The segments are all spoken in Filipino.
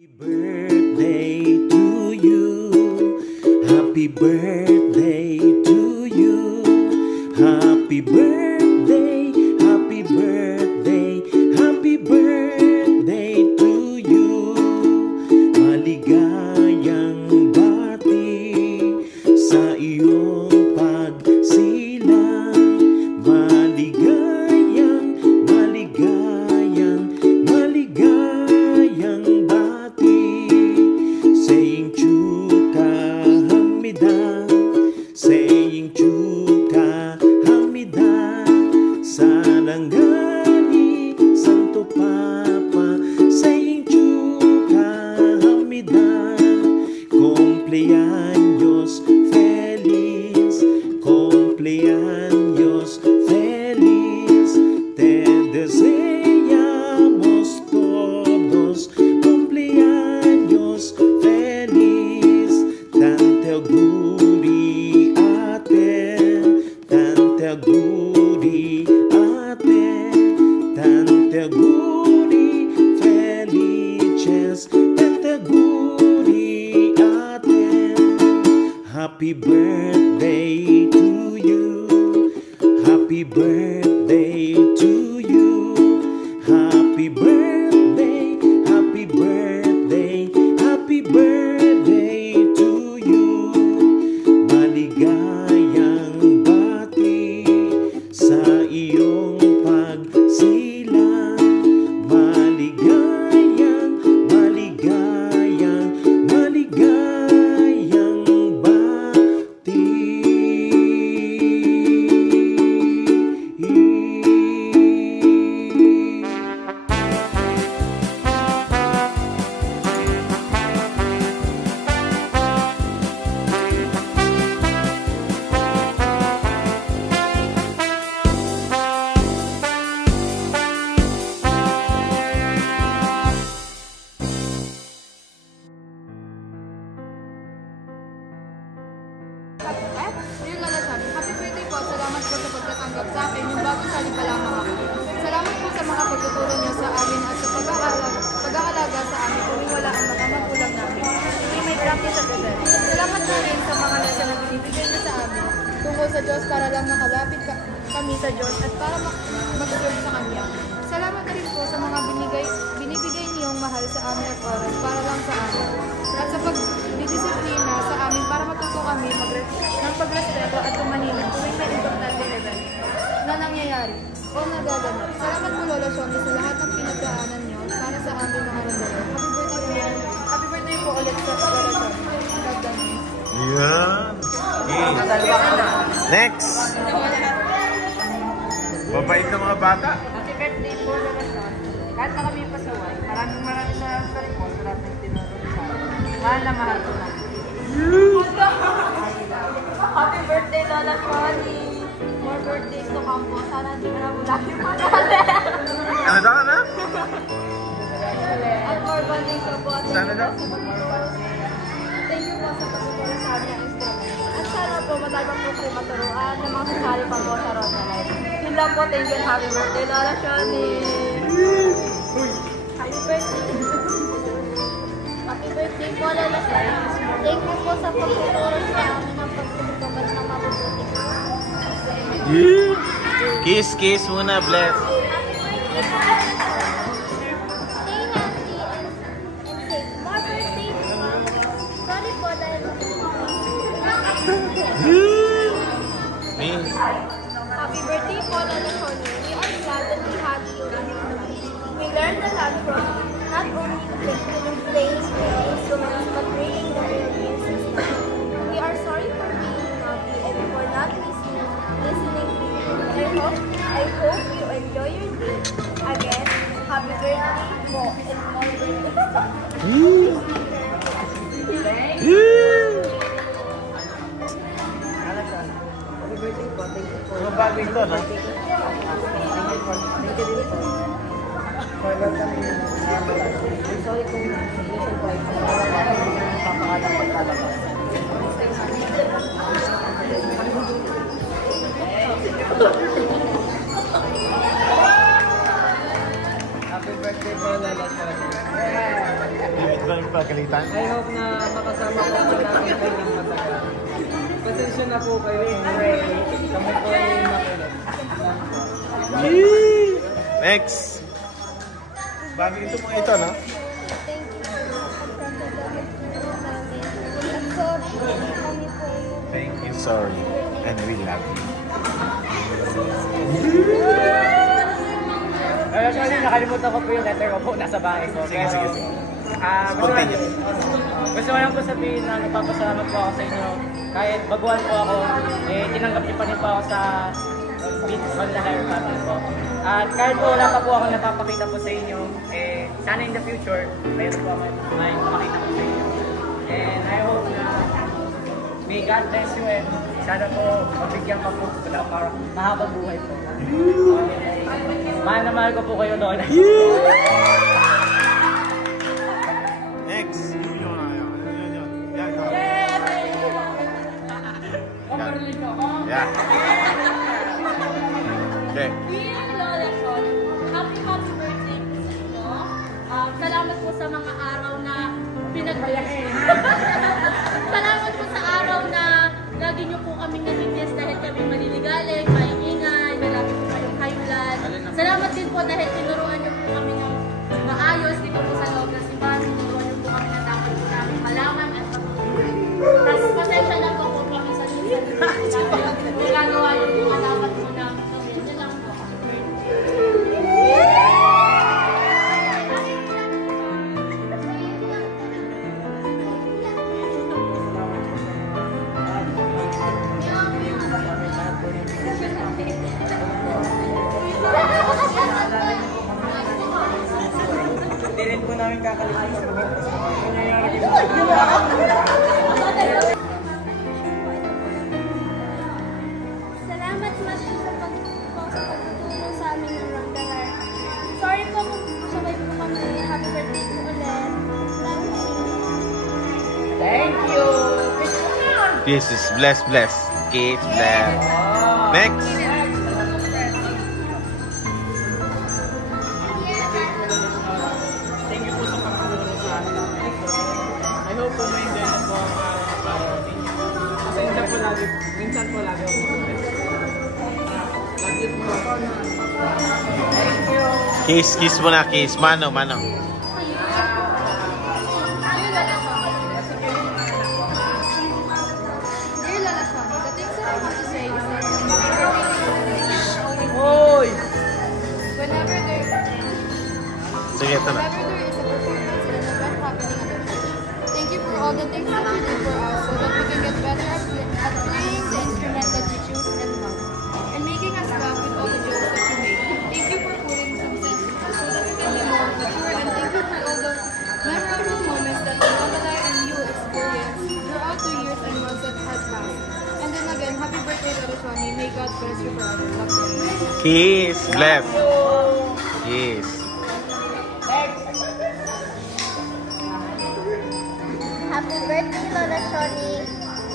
Birthday to you. Happy birthday to you. Happy birthday, happy birthday, happy birthday to you. Maligayang bati sa iyong pagsilang. Maligayang, maligayang, maligayang saying chuka hamida, saying chuka hamida, Sarangani Santo Papa, saying chuka hamida, cumpleaños feliz, cumpleaños feliz, te deseamos todos cumpleaños feliz. Tante auguri ate, tante auguri ate, tante auguri felices, tante auguri ate. Happy birthday to you, happy birthday to you, happy birthday, happy birthday, happy birthday to you. Maligayang bati sa iyong pagsilang. Maligayang, maligayang, maligayang bati. Dear Lola Sunny, happy birthday po. Salamat po sa pagkatanggap sa akin. Yung bagong sali pa lamang ako. Salamat po sa mga pagtuturo niyo sa amin at sa pag-aalaga sa amin kung wala ang mga magulang namin. Hindi may practice at bebel. Salamat po rin sa mga lesson na binibigay niyo sa amin tungkol sa Diyos para lang makalapit kami sa Diyos at para mag-serve sa Kanya. Salamat rin po sa mga binibigay niyong mahal sa amin at oras para lang sa amin. At sa pagdidisiplina sa amin para matuto kami ng pagrespeto at tumanilin tuwing may importante event na nangyayari o nagaganap. Salamat po Lola Shoni sa lahat ng pinagdaanan niyo para sa amin mga randero. Happy birthday po ulit sa Lola Shoni. God bless you. Yan. Next. Babait na mga bata. Happy birthday po Lola Shoni. Kahit na kami pasaway, maraming salamat sa rin po sa lahat ng tinulong sa amin. Mahal na mahal ko lang. Happy birthday Lola Shoni. More birthdays to come po. Sana hindi ka na mula yung pagkakali. Ano daw na? At more bonding ko po. Sana daw? Thank you po sa pagtuturo sa aming instrument. At sana po matagal po kayo maturuan na mga sasali pa po sa Rosa Life. Yun lang po. Thank you and happy birthday Lola Shoni. Happy birthday. Happy birthday po Lola Shoni. Thank you po sa pagtuturo sa amin ng pagtuturo ng mabubuti. Kiss, kiss muna, bless. Stay healthy and safe. More birthday po. Sorry po dahil happy birthday po Lola Shoni. We are glad that we had you. We learned a lot from not only playing instruments but bringing the immune system. We are sorry for being naughty and for not listening to you. I hope you enjoy your day. Again, happy birthday po and more birthdays. Happy birthday po. Thank you for Mga bagay ito, no? Thank you din po. For welcoming me to the ambulance. I'm sorry kung nation po ay papakalang pagkalabas. Happy birthday po, Lola Shoni. Pagalitan? I hope na makasama ko po namin kayo ng matagal. Pasensya na po kayo. Kami po ay makulit. Next! Bagay ito mga ito, no? Thank you, sorry. And we love you. Actually, nakalimutan ko po yung letter ko po. Nasa bahay ko. Sige, sige, sige. Gusto ko lang po sabihin na nagpapasalamat po ako sa inyo. Kahit baguhan po ako, tinanggap niyo pa rin po ako sa Beats on the Higher Family po. At kahit po wala pa po ako napapakita po sa inyo, sana in the future, mayroon po ako may makita po sa inyo. And I hope na may God bless you and sana po mabigyan pa po wala para mahabang buhay po. Mahal na mahal ko po kayo doon. Next! Yeah. Okay. Dear Lola Sean, happy birthday po sa inyo. Salamat po sa mga araw na Salamat po sa araw na lagi niyo po kaming nabibiyas dahil kami maliligalig, maingingay, malapit po kayong kayulan. Salamat din po dahil tinuruan niyo po kami ng maayos dito po sa loob ng simbahan. Tinuruan niyo po kami na dapat po namin malaman at patuloy. Tapos pasensya lang po kami sa gagawa niyo po na dapat po namin gawin. Ito lang po. Hindi rin po namin kakalimutan po. Salamat mas sa pagtutulong sa amin ng Rangdalar. Sorry po kung sabay po kami. Happy birthday po ulit. Love you. Thank you! This is bless. Kids bless. Next! Thank you po sa pagtulong sa amin. I hope po may enjoy na po ang araw sa inyo. Kasi minsan po lagi ako mag-best. Love you po. Thank you! Kiss muna, kiss. Mano. Dear Lola Shani, the things that I want to say is that Hoy! whenever there Sige, ito na. is a performance and an event happening at the church, thank you for all the things that you do for us so that we can get better at playing the instrument that you choose and love, and making us laugh with all the jokes that you make. Thank you for putting some sense in us so that we can be more mature, and thank you for all the memorable moments that Lola and you experienced throughout the years and months that had passed. And then again, happy birthday, Lola Shani. May God bless you forever. Love you. Kiss bless. Kiss. Happy birthday, Lola Shoni.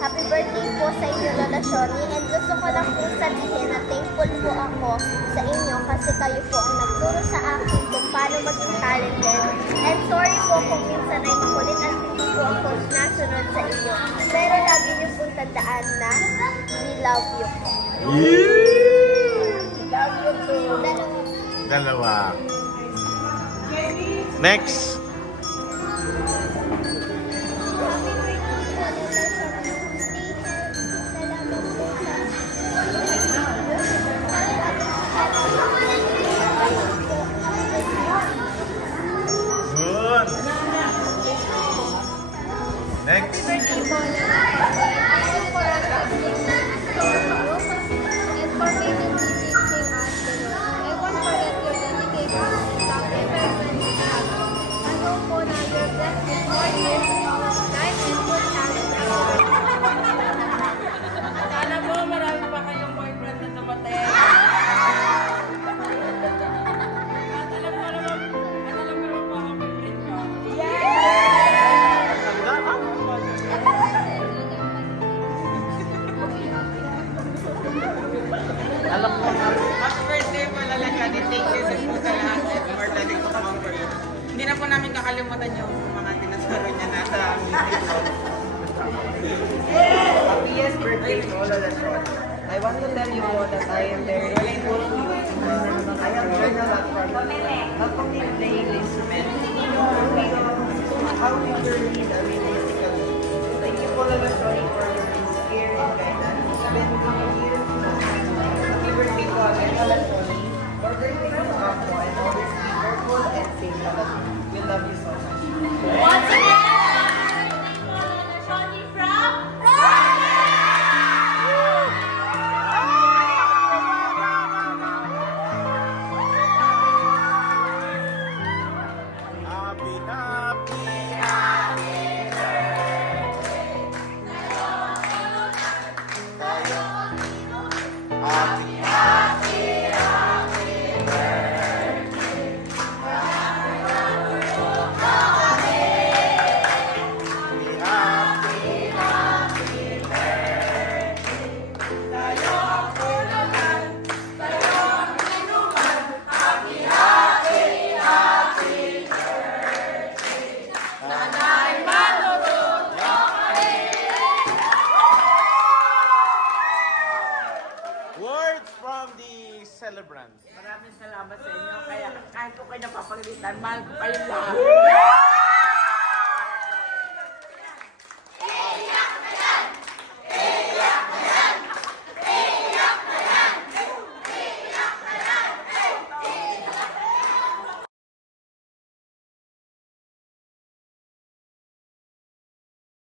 Happy birthday po sa inyo, Lola Shoni. And gusto ko lang po sabihin na thankful po ako sa inyo kasi kayo po ang nagturo sa akin kung paano maging talented. And sorry po kung minsan ay makulit at hindi po ako nasunod sa inyo. Pero lagi niyo pong tandaan na we love you po. Love you too! Dalawa. Next. Good. Next. And for making music came afterwards. I won't forget your dedication and sacrifice when you have. I know po na you're blessed with more years of life and good talent. Sana po marami pa kayong boyfriend na dumating. Alam mo naman po ako may friend ko. Happiest birthday po, Lola Shon. I want to tell you po that I am very grateful to you. I have learned a lot from you. Not only playing instruments, how you journey the musically. Thank you po, Lola Shon, for your care and guidance. Spending here. Happy birthday po again, Lola Shon. For birthday po ako, and always be careful and safe, Lola Shon. We love you so much. Once again, happy birthday po, Lola Shoni from Words from the celebrant. Maraming salamat sa inyo. Kaya kahit ko kayo napapagalitan, mahal ko kayo lahat.